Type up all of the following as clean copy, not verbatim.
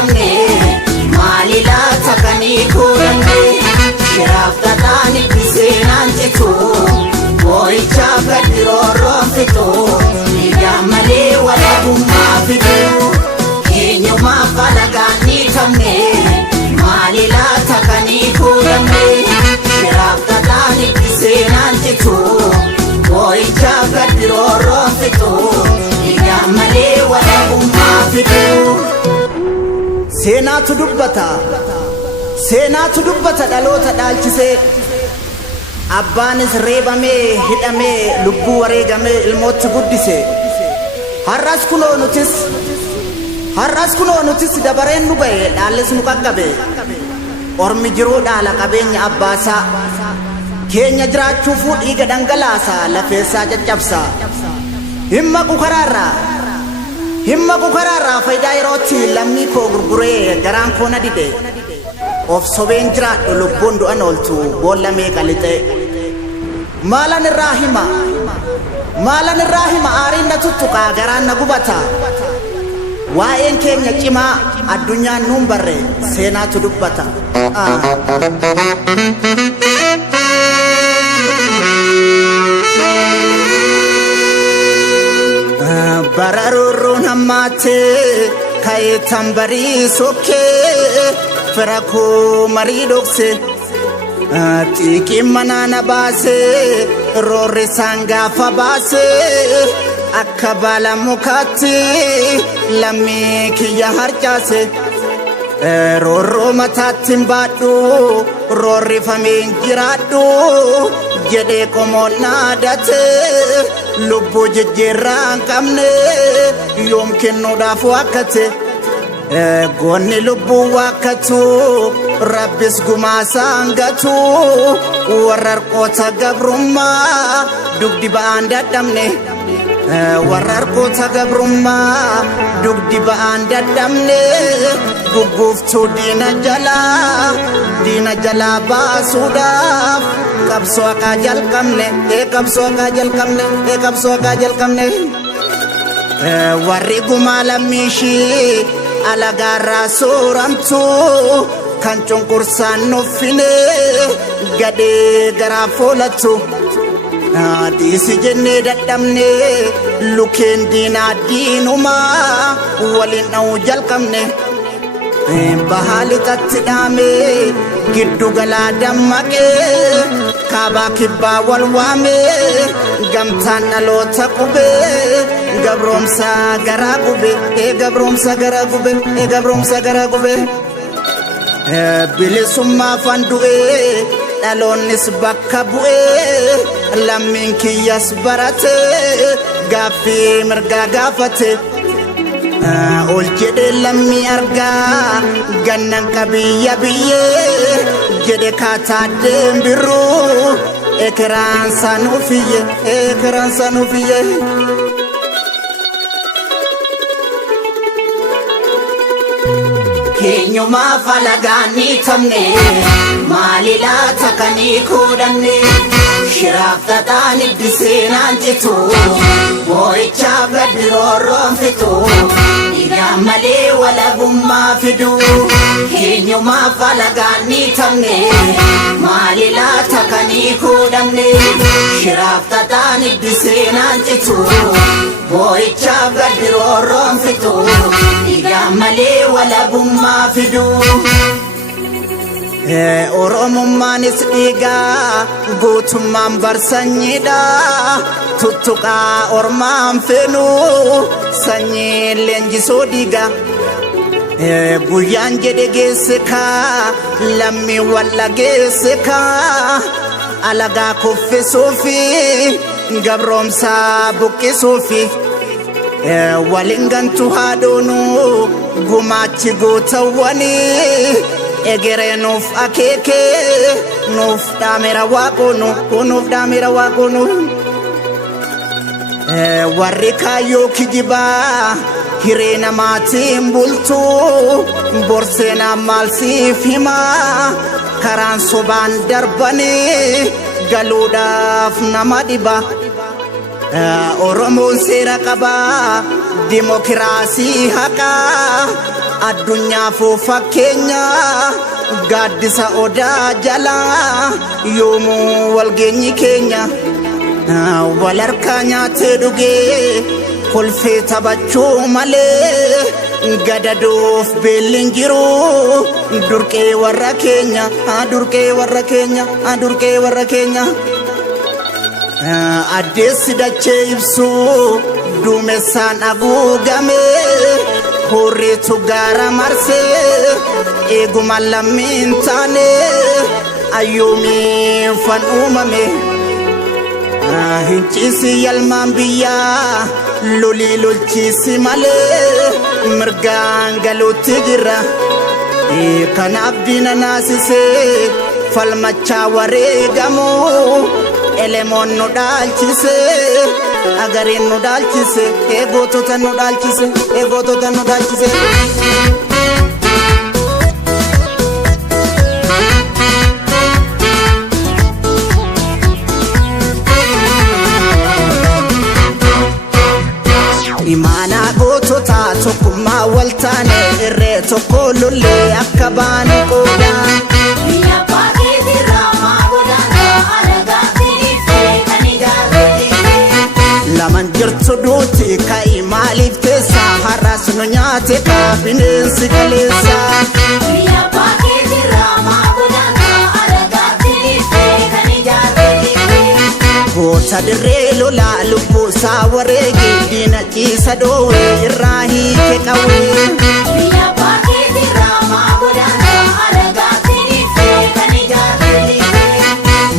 tamne malila takani kurande shiraf tatani bisenan jitu boy chaka diroro fito yamale wala bumma fito kinyo mafalagani tamne malila takani kurande shiraf tatani bisenan jitu boy chaka diroro fito yamale wala bumma fito seenaatu dubbata dhaloota dhaalchise abbaanis reebamee hidhamee lubbuu wareegamee ilmootti guddise har'as kunoo nutis dabareen nu ba'e dhaallis nu qaqqabe ormi jiruu dhaala qabeenya abbaasaa keenya jiraachuufuu dhiiga dhangalaasa lafeessaa caccabsa himma kukaraarraa faayidaa yerootti lammii koo gurguree garaan koo na dide of sobeen jiraadhu lubbuun du'an ooltu boolla meeqa lixe maalan irraa hima aariin na tuttuqaa garaan na gubata waa'een keenya cimaa addunyaan nuun barre seenaatu dubbata bararurruun hammaatee ka'ee tambarii sokkee fira koo marii dhokse xiiqiin manaa na baasee roorri isaan gaafa baasee akka baala mukaatti lammii kiyya harcaase roorroo mataatti hin baadhu roorrifameen jiraadhu jedhee qomoon naadate lubbuu jijjiirraa hin qabne yoom kennuudhaaf waakkate goonni lubbuu waakkatu rabbis gumaasaan gatu warra harkoota gabrummaa dugdi ba'aan dadhabne warra harkoota gabrummaa dugdi ba'aan dadhabne gugguuftuu diina jalaa baasuudhaaf qabsoo haqaa jalqabne warri gumaa lammiishii alagaarraa sooramtu kan cunqursaan nuffine gadhee garaa foolattu dhiisi jennee dadhabne lukeen diinaa diinumaa waliin dha'uu jalqabne bahaa lixatti dhaame giddu galaa dammaqee kaabaa kibbaa wal waame gamtaan dhaloota qube gabroomsa garaa gube bilisummaa fandu'ee dhaloonnis bakka bu'ee lammiin kiyyas barate gaaffii mirgaa gaafate ol jedhee lammii argaa gannan qabiyya biyyee jedhe kaataa deembirruu ekeraan sanuufiyye keenyumaa falagaanii tamne maalila takanii kuudhanne shiraaf tataan iddiseenaan jitu boo'ichaaf gaddiroorroon fitu dhiigaa malee walabummaa fidu keenyumaa falagaanii tamne maalila takanii kuudhanne shiraaf tataan iddiseenaan jitu boo'ichaaf gaddiroorroon fitu dhiigaa malee walabummaa fidu oromummaanis dhiigaa guutummaan barsanyiidha tuttuqaa ormaan feenu sanyii leenjisoo dhiiga guyyaan jedhe geesse kaa lammii walla geesse kaa alagaa kuffisuufi gabroomsaa buqqisuufi waliin gantu haadhoonu gumaachi guutawwanii egere nuuf akeeke nuuf dhaamera waaqonu warri kaayyoo kijibaa hiree namaatiin bultu borseenaa maalsiif himaa karaan sobaan darbanii galuudhaaf nama dhiba oromoon seera qabaa Dimokiraasii haqaa addunyaafuu fakkeenya gaaddisa odaa jalaa yoomuu walgeenyi keenya wal harkaa nyaatee dhugee kolfee taphachuu malee gadadoof beelliin jiru durqee warra keenya durqee warra keenya durqee warra keenya addeessi dachee ibsuu duumessaan haguugame hurriitu gaara marsee eeguma lammiin taane ayyoomiin fan uumame hinciisi yalmaan biyyaa lolii lolchiisi malee mirgaan galuutti jirra kanaaf diina naasisee falmachaa wareegamu elemoon nu dhaalchise agariin nu dhaalchise eegootota nu dhaalchise eegootota nu dhaalchise imaanaa gootota tokkummaa waltaane irree tokko lollee akka baanu qooda laman jirtu duuti ka'i maaliif teessa har'as nu nyaate kaa bineensi kaleessa goota dirree lolaa lubbuu isaa wareege diina ciisa dhoowwee irraa hiike qawwee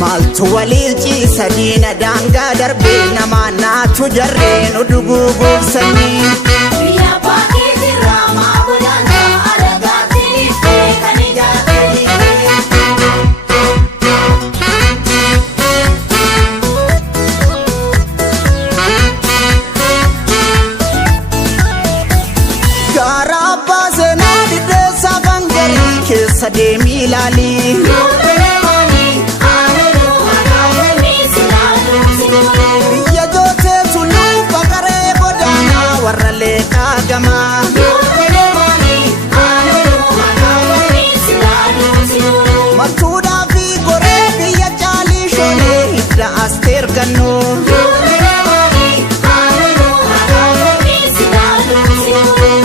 maaltu walii ciisa diina daangaa darbee namaa naatu jarree nu duguuguubsanii gaara abbaa seenaa diddeessaa bangarii keessa deemii ilaalii biyya jootee tulluu baqaree godaanaa warra leeqaa gamaa matuudhaa fi goree biyya caalii shoolee hidda asteer gannoo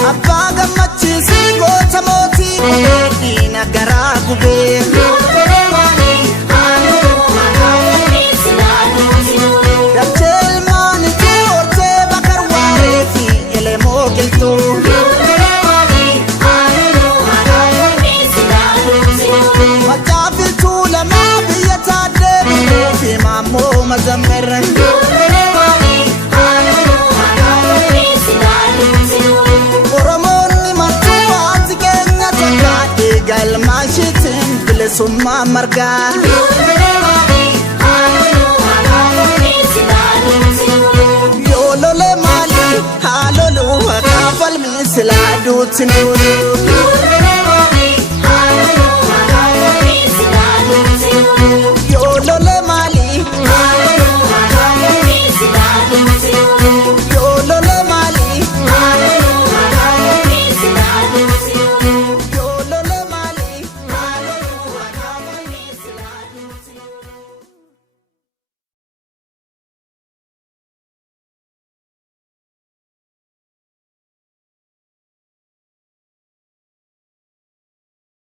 abbaa gammachiisii goota mootii gubee diina garaa gubee dachee ilmaanitu hortee bakar waaree fi elemoo giltuu macaafiltuu lamaa biyya taaddee bituu fi maammoo mazammer oromoonni martuu haati keenya takkaadhee galmaashiitiin bilisummaa margaa yoo lolee maali haa loluu haqaa falmii silaa duuti nuuduu